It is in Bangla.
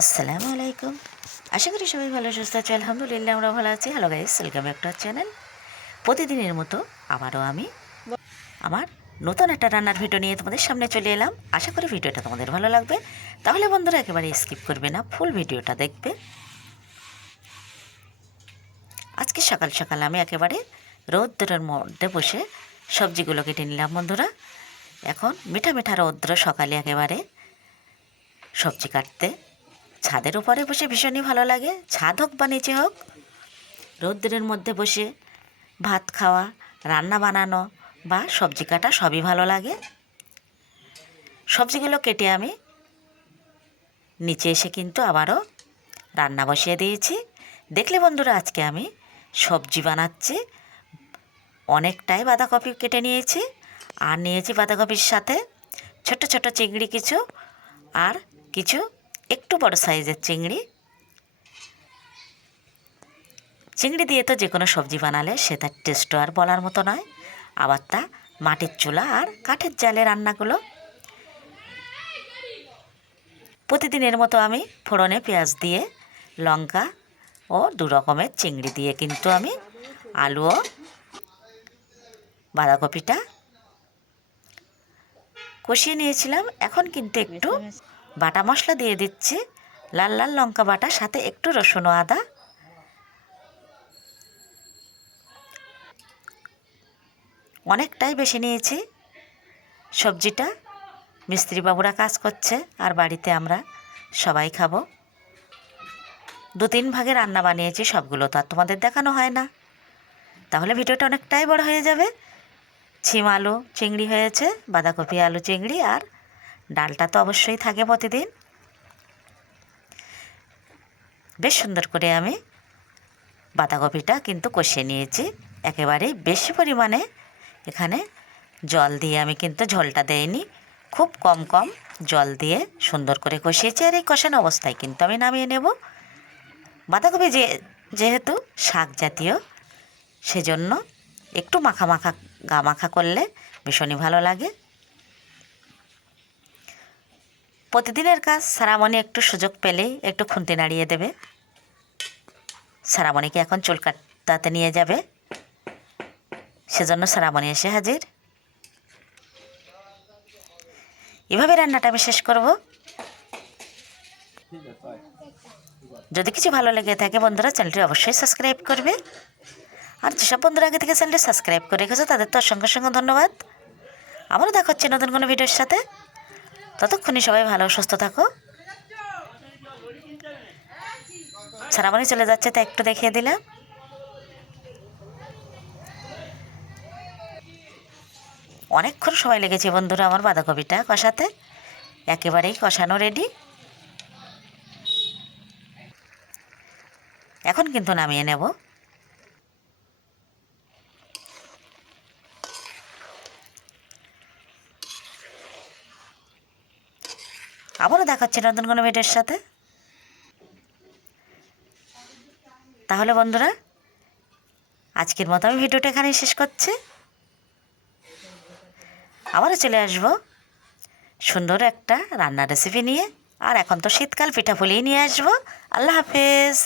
আসসালামু আলাইকুম। আশা করি সবাই ভালো, সুস্থ আছে আলহামদুলিল্লাহ, আমরা ভালো আছি। Hello guys welcome back to channel প্রতিদিনের মতো আবারও আমি আমার নতুন একটা রান্নার ভিডিও নিয়ে তোমাদের সামনে চলে এলাম। আশা করি ভিডিওটা তোমাদের ভালো লাগবে। তাহলে বন্ধুরা, একেবারে স্কিপ করবে না ফুল ভিডিওটা দেখবে। আজকে সকাল সকাল আমি একেবারে রৌদ্রের মধ্যে বসে সবজিগুলো কেটে নিলাম বন্ধুরা। এখন মিঠা মিঠা রৌদ্র সকালে একেবারে সবজি কাটতে ছাদের উপরে বসে ভীষণই ভালো লাগে। ছাদ হোক বা নিচে হোক, রৌদ্রের মধ্যে বসে ভাত খাওয়া, রান্না বানানো বা সবজি কাটা সবই ভালো লাগে। সবজিগুলো কেটে আমি নিচে এসে কিন্তু আবারও রান্না বসিয়ে দিয়েছি। দেখলে বন্ধুরা, আজকে আমি সবজি বানাচ্ছি। অনেকটাই বাঁধাকপি কেটে নিয়েছি আর নিয়েছি বাঁধাকপির সাথে ছোট ছোট চিংড়ি কিছু আর কিছু একটু বড় সাইজের চিংড়ি। চিংড়ি দিয়ে তো যে কোনো সবজি বানালে সে তার টেস্টও আর বলার মতো নয়। আবার তা মাটির চুলা আর কাঠের জালে রান্নাগুলো। প্রতিদিনের মতো আমি ফোড়নে পেঁয়াজ দিয়ে লঙ্কা ও দু রকমের চিংড়ি দিয়ে কিন্তু আমি আলু ও বাঁধাকপিটা কষিয়ে নিয়েছিলাম। এখন কিন্তু একটু বাটা মশলা দিয়ে দিচ্ছি। লাল লাল লঙ্কা বাটা সাথে একটু রসুন আদা। অনেকটাই বেশি নিয়েছি। সবজিটা মিস্ত্রি বাবুরা কাজ করছে আর বাড়িতে আমরা সবাই খাব। দু তিন ভাগে রান্না বানিয়েছি, সবগুলো তো আর তোমাদের দেখানো হয় না। তাহলে ভিডিওটা অনেকটাই বড় হয়ে যাবে। ছিম আলু চিংড়ি হয়েছে, বাঁধাকপি আলু চিংড়ি আর ডালটা তো অবশ্যই থাকে প্রতিদিন। বেশ সুন্দর করে আমি বাঁধাকপিটা কিন্তু কষিয়ে নিয়েছি। একেবারে বেশি পরিমাণে এখানে জল দিয়ে আমি কিন্তু ঝোলটা দেইনি। খুব কম কম জল দিয়ে সুন্দর করে কষিয়েছি আর এই কষানো অবস্থায় কিন্তু আমি নামিয়ে নেব। বাঁধাকপি যে, যেহেতু শাক জাতীয়, সেজন্য একটু মাখা মাখা, গা মাখা করলে ভীষণই ভালো লাগে। প্রতিদিনের কাজ, সারামণি একটু সুযোগ পেলেই একটু খুন্তি নাড়িয়ে দেবে। সারামণিকে এখন চুল কাটাতে নিয়ে যাবে। সেজন্য সারামণি এসে হাজির। এভাবে রান্নাটা আমি শেষ করব। যদি কিছু ভালো লেগে থাকে বন্ধুরা, চ্যানেলটি অবশ্যই সাবস্ক্রাইব করবে। আর যেসব বন্ধুরা আগে থেকে চ্যানেলটি সাবস্ক্রাইব করে রেখেছে, তাদের তো অসংখ্য অসংখ্য ধন্যবাদ। আবারও দেখা হচ্ছে নতুন কোনো ভিডিওর সাথে। ততক্ষণই সবাই ভালো, সুস্থ থাকো। সারামণি চলে যাচ্ছে, তা একটু দেখিয়ে দিলাম। অনেকক্ষণ সময় লেগেছে বন্ধুরা আমার বাঁধাকপিটা কষাতে। একেবারেই কষানো রেডি এখন কিন্তু নামিয়ে নেব। আবারও দেখাচ্ছি নতুন কোনো ভিডিওর সাথে? তাহলে বন্ধুরা, আজকের মতো আমি ভিডিওটা এখানেই শেষ করছি। আবারও চলে আসব সুন্দর একটা রান্নার রেসিপি নিয়ে। আর এখন তো শীতকাল পিঠাপুলি নিয়ে আসব। আল্লাহ হাফেজ।